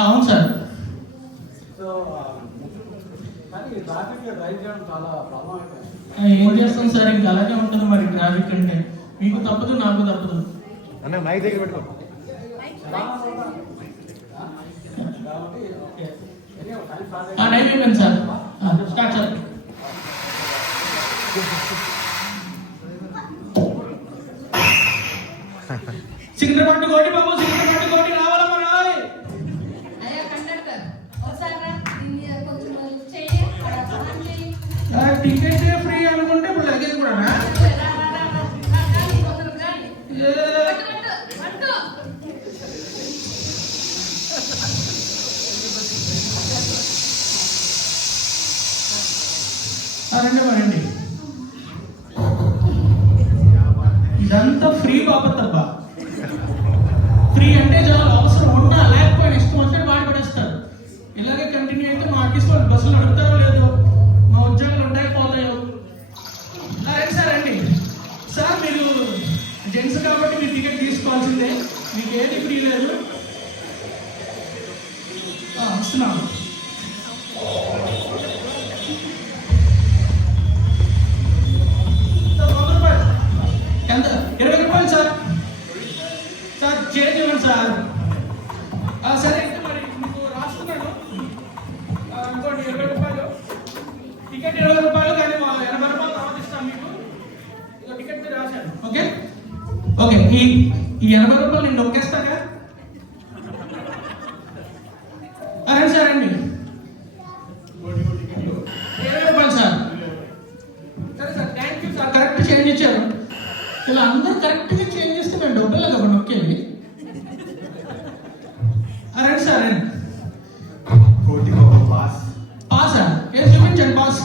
అవును సార్. ఏం చేస్తాం సార్, ఇంకా అలాగే ఉంటుంది మరి ట్రాఫిక్ అంటే. మీకు తప్పదు, నాకు తప్పదు. అయిపోయింది సార్. Start sir. సికింద్రాబాద్ కోటి బాబు, సికింద్రాబాద్ కోటి రావాలమ్మా, రావాలి. టికెట్ ఫ్రీ అనుకుంటే ఇప్పుడు లగేజ్ కూడా రండి మరండి. ఇదంతా ఫ్రీ బాబతబ్బా. ఫ్రీ అంటే చాలా అవసరం ఉన్నా లేకపోయినా ఇష్టం వస్తే బాధ పడేస్తారు. ఇలాగే కంటిన్యూ అయితే మా ఆర్టీసీ వాళ్ళు బస్సులు నడుపుతారో లేదో, మా ఉద్యోగాలు ఉంటాయి పోతాయో. రైట్ సార్ అండి. సార్ మీరు జెంట్స్ కాబట్టి మీరు టికెట్ తీసుకోవాల్సిందే, మీకు ఏది ఫ్రీ లేదు. వస్తున్నాను. ఎంత? 20 రూపాయలు సార్. సార్ చేంజ్ ఇవ్వండి సార్. సరే అయితే మరి మీకు రాస్తున్నాను. ఇంకోటి 20 రూపాయలు టికెట్, 20 రూపాయలు. కానీ 80 రూపాయలు తర్వాత ఇస్తాను మీకు. ఇక టికెట్ మీరు రాశాను. Okay okay. ఈ 80 రూపాయలు నేను నొక్కేస్తాగా. రండి సార్ అండి. 20 రూపాయలు సార్. సరే sir, thank you sir. Correct change ఇచ్చారు. ఇలా అందరూ కరెక్ట్గా చేంజ్ చేస్తే మేము డబ్బులు కదా నొక్కేది. రండి సార్ రండి. పాసా? ఏం చూపించండి పాస్.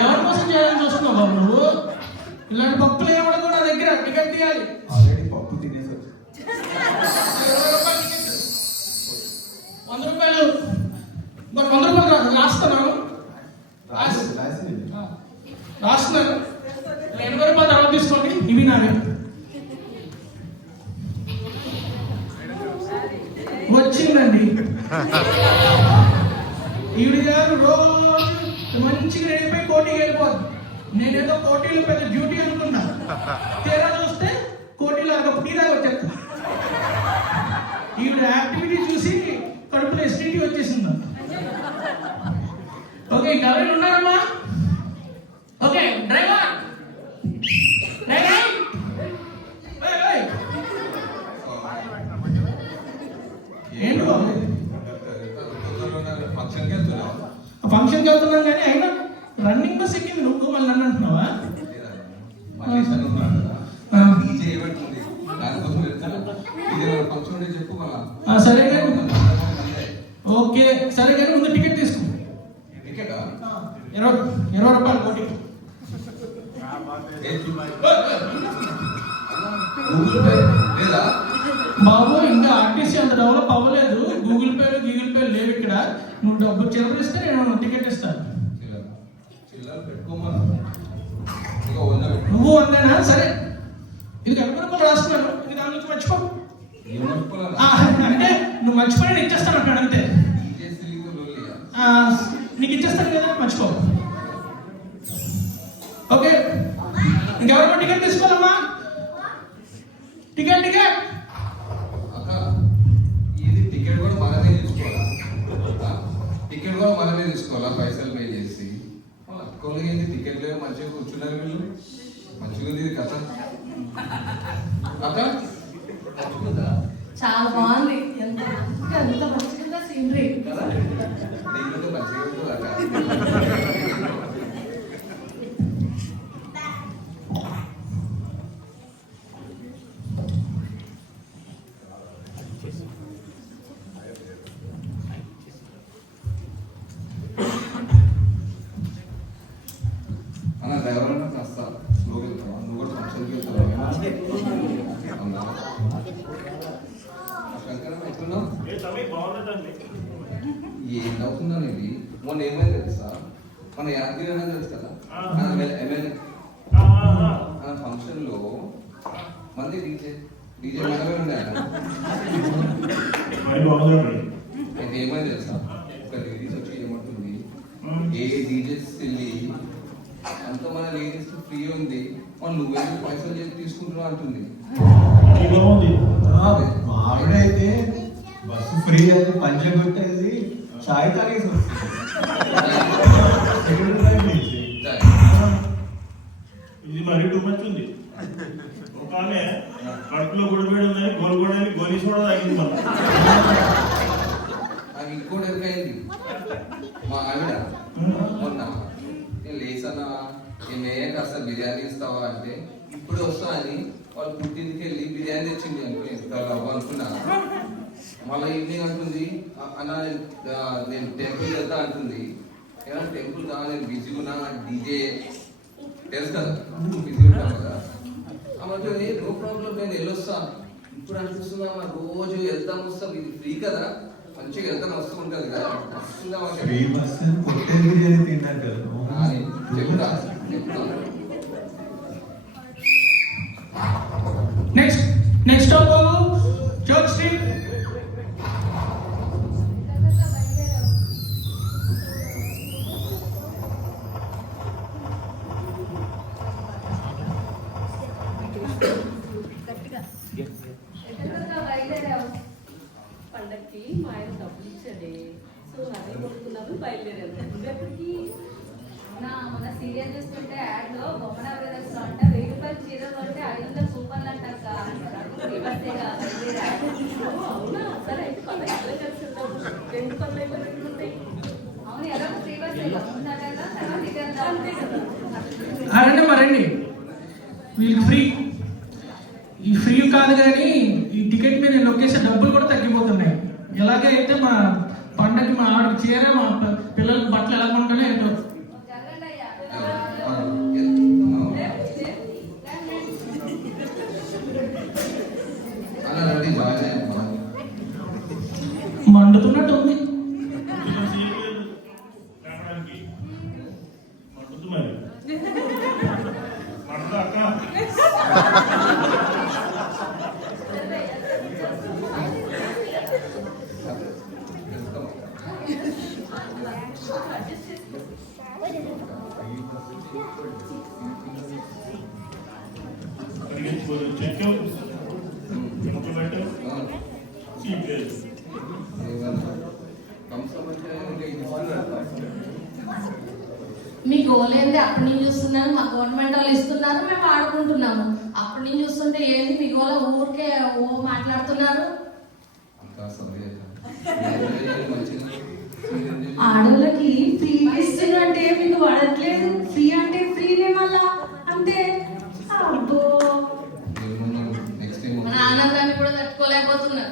ఎవరి కోసం చేయాలని చూస్తున్నావు బాబు నువ్వు? ఇలాంటి పప్పులు ఏమన్నా కూడా నా దగ్గర టికెట్ తీయాలి. పప్పు తినేసారు. 20 రూపాయలు టికెట్, 100 రూపాయలు. 100 రూపాయలు రాస్తున్నాను. రాస్తున్నాను. 80 రూపాయలు తర్వాత తీసుకోండి. ఇవి నావే. వచ్చిందండి. ఈవిడ గారు రోజు మంచిగా రెడీపోయి కోటికి వెళ్ళిపోద్ది. నేనేదో కోటీలో పెద్ద డ్యూటీ అనుకున్నా. తీరా చూస్తే కోటీలో టీలాగా వచ్చేస్తా. ఈవిడ యాక్టివిటీ చూసి కడుపులో ఎస్టీటీ వచ్చేసింది. ఓకే, ఇంకా ఎవరైనా ఉన్నారమ్మా? ఓకే డ్రైవర్, ఏంటి బాబు? ఫంక్షన్కి వెళ్తున్నాం కానీ అయినా రన్నింగ్ బస్ ఎక్కింది నువ్వు, మళ్ళీ నన్ను అంటున్నావా? సరే కానీ ఓకే, సరే కానీ ముందు టికెట్ తీసుకో. 20 రూపాయలు కోటి. బాబు ఇంకా ఆర్టీసీ అంత డెవలప్ అవ్వలేదు. గూగుల్ పేలు లేవు ఇక్కడ. నువ్వు డబ్బు చిల్లరిస్తే నేను టికెట్ ఇస్తాను. నువ్వు వందేనా? సరే, ఇది 80 రూపాయలు రాస్తున్నాను. ఇది దాని నుంచి మర్చిపో. అంటే నువ్వు మర్చిపోయి నేను ఇచ్చేస్తాను అంటాడు అంతే. నీకు ఇచ్చేస్తాను కదా, మర్చిపో. ఓకే, ఇంకెవరో టికెట్ తీసుకోవాలమ్మా. టికెట్ టికెట్ టికెట్ కూడా మనమే తీసుకోవాలా? పైసలు పే చేసి కొలిగింది టికెట్ లేవు. మంచిగా కూర్చున్నారు వీళ్ళు. మంచిగా ఉంది కథ. అక్క చాలా బాగుంది. ఎంత మంచిగా సీనరీ. మంచిగా అక్క. ఏంటవుతుందని ఇది మొన్న ఏమైంది తెలుసా? మన యాదగిరి అనేది తెలుసు కదా, ఎమ్మెల్యే ఫంక్షన్ లో మంది డీజే మనమే ఉండాలి. మరి బాగుందండి. అయితే ఏమైంది తెలుసా, ఒక లేడీస్ వచ్చి ఏమంటుంది, ఏ డీజెస్ వెళ్ళి అంత మన లేడీస్ ఫ్రీ ఉంది, మనం నువ్వెందుకు పైసలు చేసి తీసుకుంటున్నావు అంటుంది. అది బాగుంది. ఆవిడైతే బస్సు ఫ్రీ అది పంచగొట్టేది చాయ్ తాగేసి ఇది మరి టూ మచ్ ఉంది. ఒక ఆమె కడుపులో గుడిపేడు ఉందని గోల్గొడని గోలీస్ కూడా తాగింది మళ్ళీ. నాకు ఇంకోటి ఎదురైంది. మా ఆవిడ మొన్న నేను లేసన్నా నేను కాస్త బిర్యానీ ఇస్తావా అంటే ఇప్పుడు వస్తా అని వాళ్ళు పుట్టింటికి వెళ్ళి బిర్యానీ తెచ్చింది అనుకున్నా. మళ్ళీ ఈవినింగ్ అంటుంది, అన్న నేను టెంపుల్ వెళ్తా అంటుంది. ఏమన్నా టెంపుల్ కావాలి, నేను బిజీ ఉన్నా, డీజే తెలుసు కదా, బిజీ ఉంటాను కదా. అమ్మంటే నో ప్రాబ్లం, నేను వెళ్ళొస్తా. ఇప్పుడు అనిపిస్తున్నా రోజు వెళ్తాం వస్తాం, ఇది ఫ్రీ కదా, మంచిగా వెళ్తాను వస్తూ ఉంటుంది కదా, ఫ్రీ బస్ కొట్టే బిర్యానీ తింటారు. చెప్తా. నెక్స్ట్ స్టాప్ బాబు, చర్చ్ స్ట్రీట్. పండక్కి మా ఆయన డబ్బులు ఇచ్చాడే, సో అదే కొనుక్కున్నాము, బయలుదేరాము. నువ్వెప్పటికి మన సీరియల్ చూస్తుంటే యాడ్ లో బొమ్మన బ్రదర్స్ లో అంటే 1000 రూపాయలు చీరలు అంటే 500 కూపన్లు అంటారు అవునా? సరే అయితే పండగ ఇద్దరం కలిసి ఉంటాము. 2 పనులు అయిపోయి అవును, ఎలా ఫ్రీ బస్ తర్వాత అంతే కదా. రండి మరండి, వీళ్ళకి ఫ్రీ. ఈ ఫ్రీ కాదు కానీ ఈ టికెట్ మీద లొకేషన్ డబ్బులు కూడా తగ్గిపోతున్నాయి. ఎలాగైతే మా పండగకి మా ఆవిడకి చీర, మా పిల్లలకి బట్టలు ఎలా కొంటానో ఏంటో. అలా రెడీ బాగా మండుతున్నట్టు ఉంది. లేపడానికి మట్టుదు మరి మడత అక్క. చెక్కు పెట్టు సీట్ లేదు. మీ గోల్ ఏంది? అప్పటి నుంచి చూస్తున్నాను, మా గవర్నమెంట్ వాళ్ళు ఇస్తున్నారు, మేము ఆడుకుంటున్నాము. అప్పటి నుంచి చూస్తుంటే ఏంది మీ గోల? ఊరికే ఓ మాట్లాడుతున్నారు. ఆడోళ్ళకి ఫ్రీ ఇస్తున్నట్టే మీకు పడట్లేదు. ఫ్రీ అంటే ఫ్రీనే మళ్ళా అంతే. అబ్బో, మన ఆనందాన్ని కూడా తట్టుకోలేకపోతున్నా.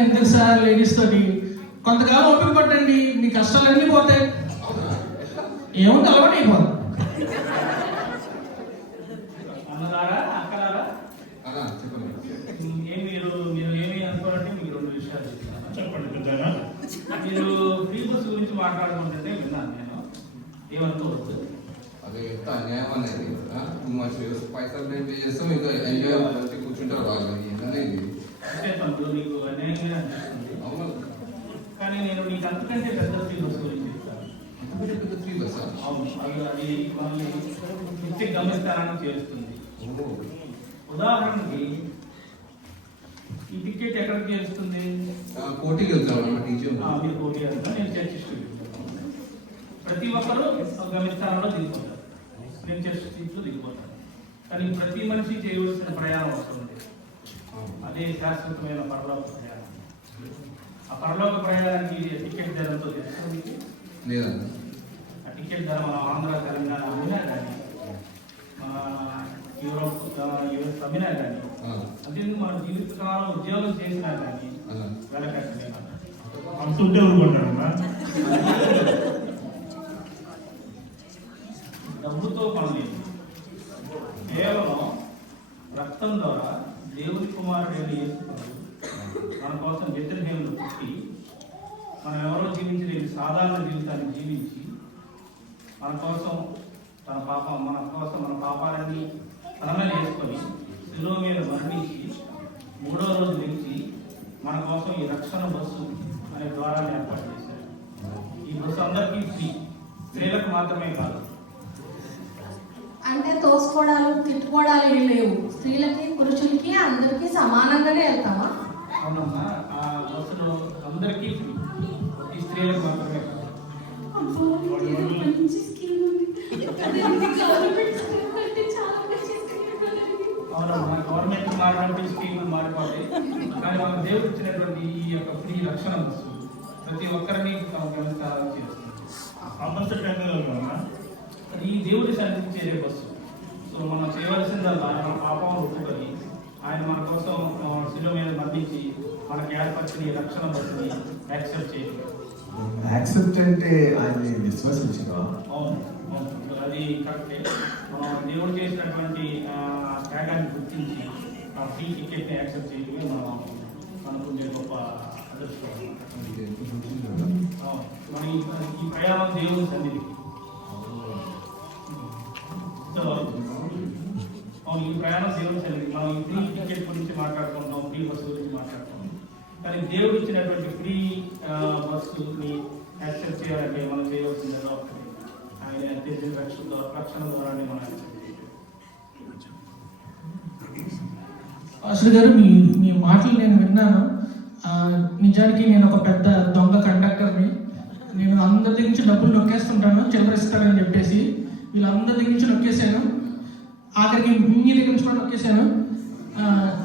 ఎందుకు సార్ లేడీస్ తోటి కొంతకాలం ఓపిక పట్టండి, మీ కష్టాలన్నీ పోతాయి. ఏముంది, అలవాటు అయిపోతుంది. అన్నలారా అక్కలారా, మీరు ఏమి అనుకోవాలంటే మీకు 2 విషయాలు చెప్తున్నాను. చెప్పండి పెద్దగా. మీరు ఫ్రీ బస్ గురించి మాట్లాడుకుంటుంటే విన్నాను నేను, ఏమనుకోవద్దు. అదే ఎంత అన్యాయం అనేది. పైసలు పే చేస్తాం, ఇంకా ఎంజాయ్ మంచి కూర్చుంటారు వాళ్ళు. ఏంటనే ఇది అంటే తమ్ముడు నీకు అన్యాయంగా అనిపిస్తుంది, అవును. కానీ నేను నీకు అంతకంటే పెద్ద ఫ్రీ బస్ గురించి చెప్తాను. ఫ్రీ బస్ అవును, అది మనల్ని నిత్య గమ్యస్థానాన్ని చేరుస్తుంది. ఉదాహరణకి ఈ టికెట్ ఎక్కడికి చేరుస్తుంది? కోటికి వెళ్తాం టీచర్. మీరు కోటి వెళ్తాను, నేను చర్చ్ స్ట్రీట్. ప్రతి ఒక్కరూ గమ్యస్థానంలో దిగిపోతారు, నేను చర్చ్ స్ట్రీట్లో దిగిపోతాను. కానీ ప్రతి మనిషి చేయవలసిన ప్రయాణం వస్తుంది, అదే శాశ్వతమైన పరలోక ప్రయాణం. ఆ పరలోక ప్రయాణానికి టికెట్ ధరతో తెలుస్తుంది. లేదన్న, ఆ టికెట్ ధర మన ఆంధ్ర తెలంగాణ అమ్మినా కానీ, మన యూరోప్ యూఎస్ అమ్మినా కానీ, అంతేందుకు మన జీవితకాలం ఉద్యోగం చేసినా కానీ వెనకట్టలేదు. అంతుంటే ఊరుకుంటాడు. డబ్బుతో పనులేదు, కేవలం రక్తం ద్వారా దేవుని కుమారుడైన యేసు మన కోసం బెత్లెహేములో పుట్టి, మనం ఎవరో జీవించలేని సాధారణ జీవితాన్ని జీవించి మన కోసం మన కోసం మన పాపాలన్నీ తనమే చేసుకొని శిలువ మీద మరణించి 3వ రోజు నుంచి మన కోసం ఈ రక్షణ బస్సు అనే ద్వారాన్ని ఏర్పాటు చేశారు. ఈ బస్సు అందరికీ ఫ్రీ, స్త్రీలకు మాత్రమే కాదు. అంటే తోసుకోవడాలు తిట్టుకోవడాలు ఏం లేవు, స్త్రీలకి పురుషులకి అందరికీ సమానంగానే వెళ్తామా? అవునమ్మా, ఆ బస్సులో అందరికీ ఫ్రీ, ఈ స్త్రీలకు మాత్రమే కాదు. మంచి స్కీమ్ ఉంది. అదే గవర్నమెంట్ స్కీమ్ అంటే చాలా మంచి స్కీమ్ ఉంది. అవునమ్మా, గవర్నమెంట్ మారినట్టు స్కీములు మారిపోతాయి, కానీ మన దేవుడు ఇచ్చినటువంటి ఈ యొక్క ఫ్రీ రక్షణ బస్సు ప్రతి ఒక్కరిని గమనించాలని చేస్తుంది. ఈ దేవుడి సన్నిధికి చేరే బస్సు. సో మనం చేయవలసిందల్లా మన పాపం ఒప్పుకొని ఆయన మన కోసం శిలువ మీద మరణించి మనకి ఏర్పరిచిన ఈ రక్షణ బస్సుని యాక్సెప్ట్ చేయాలి. యాక్సెప్ట్ అంటే ఆయన్ని విశ్వసించగా. అవును, అది కరెక్టే. మనం దేవుడు చేసినటువంటి త్యాగాన్ని గుర్తించి ఆ ఫ్రీ టికెట్ని యాక్సెప్ట్ చేయడమే మనం అనుకునే గొప్ప అదృష్టం. మన ఈ ప్రయాణం దేవుని సన్నిధికి. అవును, ఈ ప్రయాణం దేవుని సన్నిధికి. మనం ఈ ఫ్రీ టికెట్ గురించి మాట్లాడుకుంటాం, ఫ్రీ బస్సు గురించి మాట్లాడుకుంటాం, కానీ దేవుడు ఇచ్చినటువంటి ఫ్రీ బస్సుని యాక్సెప్ట్ చేయాలంటే మనం చేయవలసిందో ఒకటి, ఆయన తెలిసిన రక్షణ ద్వారానే మనం యాక్సెప్ట్ చేయాలి. పాస్టర్ గారు, మీ మాటలు నేను విన్నాను. నిజానికి నేను ఒక పెద్ద దొంగ కండక్టర్ని. నేను అందరి దగ్గర నుంచి డబ్బులు నొక్కేస్తుంటాను, చిల్లరిస్తానని చెప్పేసి వీళ్ళందరి దగ్గర నుంచి నొక్కేశాను, ఆఖరికి మీ దగ్గర నుంచి కూడా నొక్కేశాను.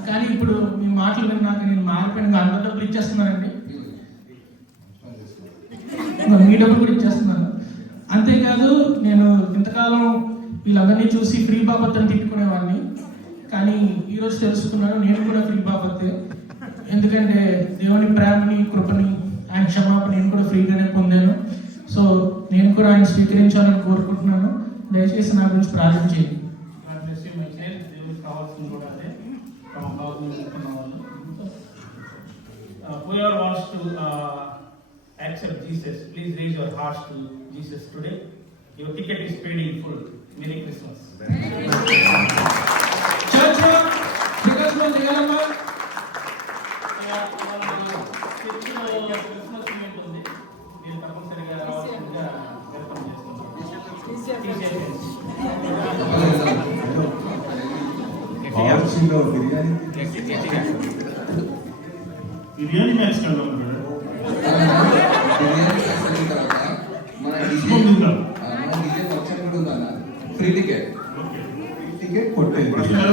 కానీ ఇప్పుడు మీ మాటలు విన్నాక నేను మారిపోయిన అందరి డబ్బులు ఇచ్చేస్తున్నానండి, మీ డబ్బులు కూడా ఇచ్చేస్తున్నాను. అంతేకాదు, నేను ఇంతకాలం వీళ్ళందరినీ చూసి ఫ్రీ బాబత్ తిట్టుకునేవాడిని, కానీ ఈరోజు తెలుసుకున్నాను నేను కూడా ఫ్రీ బాబతే. ఎందుకంటే దేవుని ప్రేమని, కృపని, ఆయన క్షమాపణ నేను కూడా ఫ్రీగానే పొందాను. సో నేను కూడా ఆయన స్వీకరించాలని కోరుకుంటున్నాను. దయచేసి నా గురించి ప్రార్థించేది. దేవుడికి కావాల్సింది కూడా అదే, whoever wants to accept Jesus, please raise your hearts to Jesus today. Your ticket is paid in full. Merry Christmas. Church Christmas దిగాలమ్మా. క్రిస్మస్ ఈవెంట్ ఉంది, మీరు తప్పనిసరిగా రావాల్సిందిగా వెల్కమ్ చేస్తున్నాం. ఆర్చిలో బిర్యానీ మ్యాచ్ వెళ్దాం కదా. బిర్యానీ అయిన తర్వాత మన డీజే ఫంక్షన్ కూడా ఉందన్న, ఫ్రీ టికెట్. టికెట్ కొట్టేది.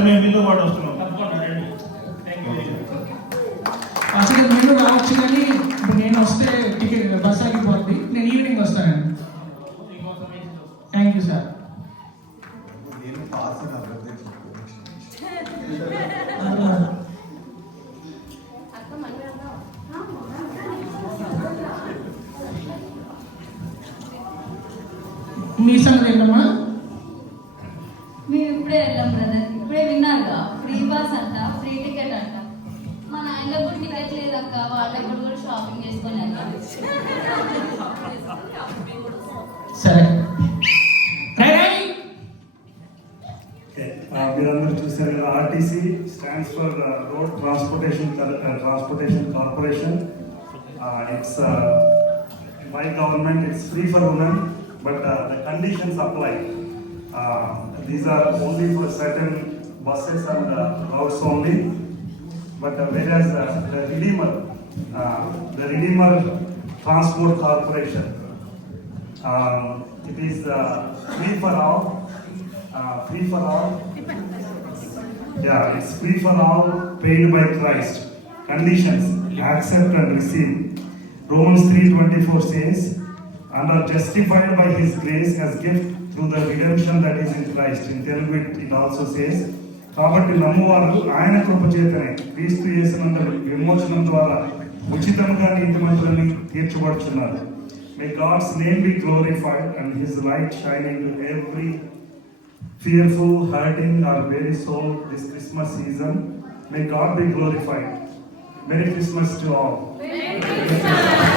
మేము మీతో పాటు వస్తున్నాం. తప్పకుండా రండి. Thank you very much. అసలు నేను రావచ్చు, కానీ ఇప్పుడు నేను వస్తే టికెట్ బస్ ఆగిపోద్ది. నేను ఈవినింగ్ వస్తానండి. Thank you sir. నేను పాస్ అని అర్థం అక్క మళ్ళీ వెళ్దాం. మీ సంగతి ఏంటమ్మా? మేము ఇప్పుడే వెళ్ళాం బ్రదర్, ఇప్పుడే విన్నారుగా, ఫ్రీ బస్ అంట, ఫ్రీ టికెట్ అంట. మా నాయనలో కూడా టికెట్ లేదక్క, వాళ్ళకి కూడా షాపింగ్ చేసుకొని వెళ్తాం. సరే. మీరందరూ చూసారు కదా, RTC stands for road transportation corporation. It's by government, it's free for women, but the conditions apply. These are only for certain buses and routes only. But whereas the Redeemer Transport Corporation, it is free for all. Yeah, it's free for all, paid by Christ. Conditions: accept and receive. Romans 3:24 says, and are justified by His grace as gift through the redemption that is in Christ. In Telugu it also says, కాబట్టి నమ్మువారు ఆయన కృప చేతనే క్రీస్తు యేసునంద విమోచనం ద్వారా ఉచితంగా నీతిమంతులని తీర్చబడుచున్నారు. May God's name be glorified and His light shine into every fearful, hurting or weary soul this Christmas season. May God be glorified. Merry Christmas to all. Merry Christmas.